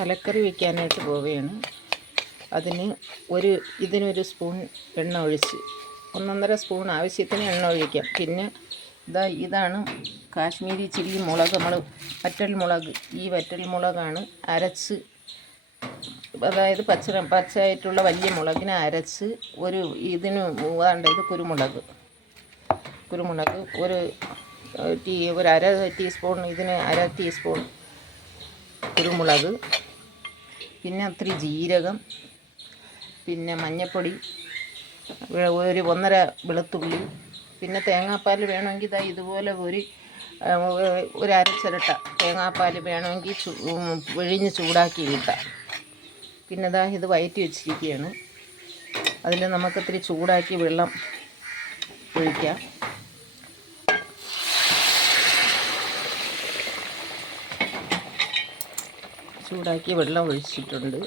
തലക്കറി വയ്ക്കാനായിട്ട് പോവുകയാണ്. അതിന് ഒരു ഇതിനൊരു സ്പൂൺ എണ്ണ ഒഴിച്ച് ഒന്നൊന്നര സ്പൂൺ ആവശ്യത്തിന് എണ്ണ ഒഴിക്കാം. പിന്നെ ഇതാ ഇതാണ് കാശ്മീരി ചില്ലി മുളക്. നമ്മൾ വറ്റൽ മുളക് ഈ വറ്റൽ മുളകാണ് അരച്ച് അതായത് പച്ച പച്ചയായിട്ടുള്ള വലിയ മുളകിനെ അരച്ച് ഒരു ഇതിന് വേണ്ട ഇത് കുരുമുളക്. കുരുമുളക് ഒരു ടീ ഒരു അര ടീസ്പൂൺ ഇതിന് അര ടീസ്പൂൺ കുരുമുളക്. പിന്നെ ഒത്തിരി ജീരകം പിന്നെ മഞ്ഞൾപ്പൊടി ഒരു ഒന്നര വെളുത്തുള്ളി പിന്നെ തേങ്ങാപ്പാൽ വേണമെങ്കിൽ ഇതാ ഇതുപോലെ ഒരു ഒരു അരച്ചിരട്ട തേങ്ങാപ്പാൽ വേണമെങ്കിൽ വിഴിഞ്ഞ് ചൂടാക്കി കിട്ടാം പിന്നെ ഇതാ ഇത് വയറ്റി വെച്ചിരിക്കുകയാണ്. അതിൽ നമുക്കിത്തിരി ചൂടാക്കി വെള്ളം ഒഴിക്കാം. ചൂടാക്കി വെള്ളം ഒഴിച്ചിട്ടുണ്ട്.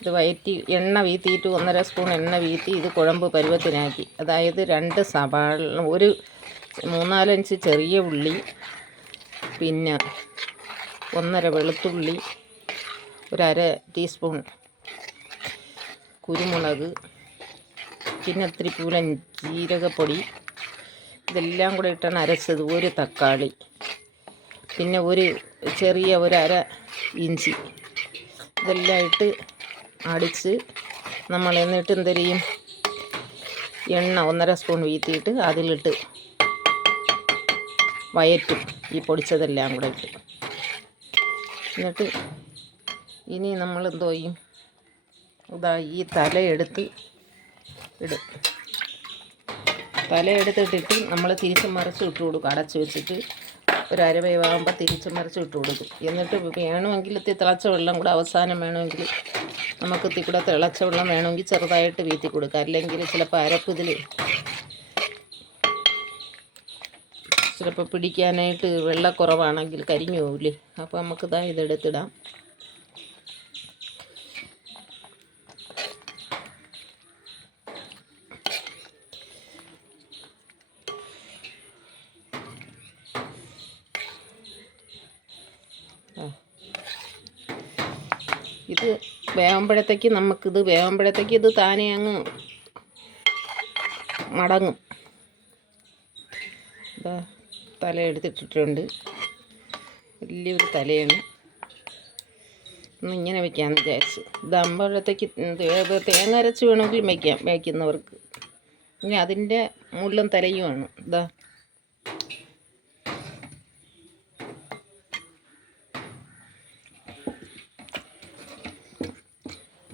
ഇത് വയറ്റി എണ്ണ വീത്തിയിട്ട് ഒന്നര സ്പൂൺ എണ്ണ വീത്തി ഇത് കുഴമ്പ് പരുവത്തിനാക്കി. അതായത് രണ്ട് സവാള ഒരു മൂന്നാലഞ്ച് ചെറിയ ഉള്ളി പിന്നെ ഒന്നര വെളുത്തുള്ളി ഒരര ടീസ്പൂൺ കുരുമുളക് പിന്നെ ഇത്തിരി പൂലൻ ജീരകപ്പൊടി. ഇതെല്ലാം കൂടെ ഇട്ടാണ് അരച്ചത്. ഒരു തക്കാളി. പിന്നെ ഒരു ചെറിയ ഒരു അര ഇഞ്ചി. ഇതെല്ലാം ഇട്ട് അടിച്ച് നമ്മൾ എന്നിട്ട് എന്ത് ചെയ്യും എണ്ണ ഒന്നര സ്പൂൺ വീത്തിയിട്ട് അതിലിട്ട് വയറ്റും ഈ പൊടിച്ചതെല്ലാം കൂടെ ഇട്ട്. എന്നിട്ട് ഇനി നമ്മൾ എന്തോ ചെയ്യും? ഇതാ ഈ തലയെടുത്ത് ഇടും. തലയെടുത്തിട്ടിട്ട് നമ്മൾ തിരിച്ച് മറിച്ച് ഇട്ട് കൊടുക്കും. അടച്ച് വെച്ചിട്ട് ഒരു അരവേവാകുമ്പോൾ തിരിച്ച് മറിച്ച് ഇട്ട് കൊടുക്കും. എന്നിട്ട് വേണമെങ്കിൽ തിളച്ച വെള്ളം കൂടെ അവസാനം വേണമെങ്കിൽ നമുക്ക് ഇത്തിരി കൂടെ തിളച്ച വെള്ളം വേണമെങ്കിൽ ചെറുതായിട്ട് വീത്തി കൊടുക്കുക അല്ലെങ്കിൽ ചിലപ്പോൾ അരപ്പ് ഇതിൽ ചിലപ്പോൾ പിടിക്കാനായിട്ട് വെള്ളക്കുറവാണെങ്കിൽ കരിഞ്ഞു പോകില്ലേ അപ്പോൾ നമുക്കിതാ ഇതെടുത്തിടാം ഇത് വേവുമ്പോഴത്തേക്ക് നമുക്കിത് വേവുമ്പോഴത്തേക്ക് ഇത് താനെ അങ്ങ് മടങ്ങും. ഇതാ തല എടുത്തിട്ടിട്ടുണ്ട്. വലിയൊരു തലയാണ്. ഒന്ന് ഇങ്ങനെ വെക്കാമെന്ന് വിചാരിച്ചു. ഇതാകുമ്പോഴത്തേക്ക് ഇത് തേങ്ങ അരച്ച് വേണമെങ്കിൽ വയ്ക്കാം വയ്ക്കുന്നവർക്ക് ഇനി അതിന്റെ മുള്ളും തലയുമാണ്. ഇതാ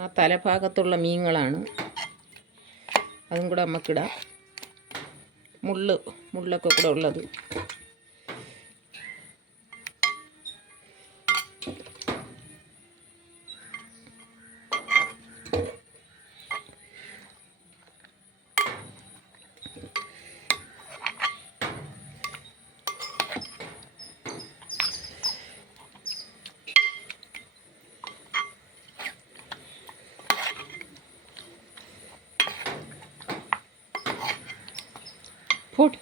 ആ തലഭാഗത്തുള്ള മീനുകളാണ് അതും കൂടെ നമുക്കിടാം മുള്ള് മുള്ളൊക്കെ കൂടെ ഉള്ളത്. ഫുഡ്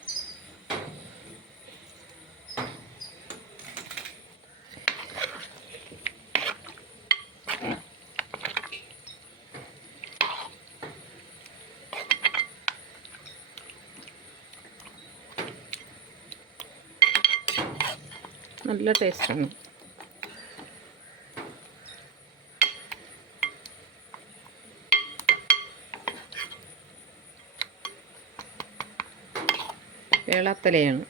നല്ല ടേസ്റ്റാണ് വേളാത്തലയാണ്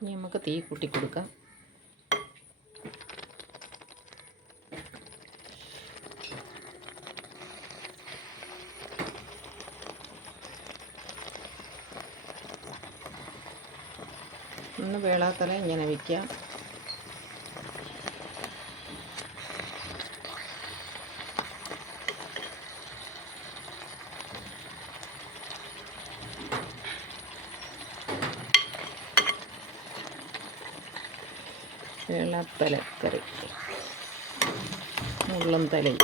ഇനി നമുക്ക് തീ കൂട്ടി കൊടുക്കാം. ഒന്ന് വേളാത്തല ഇങ്ങനെ വയ്ക്കാം വേളാത്തല തലക്കറി. മുള്ളം തലയും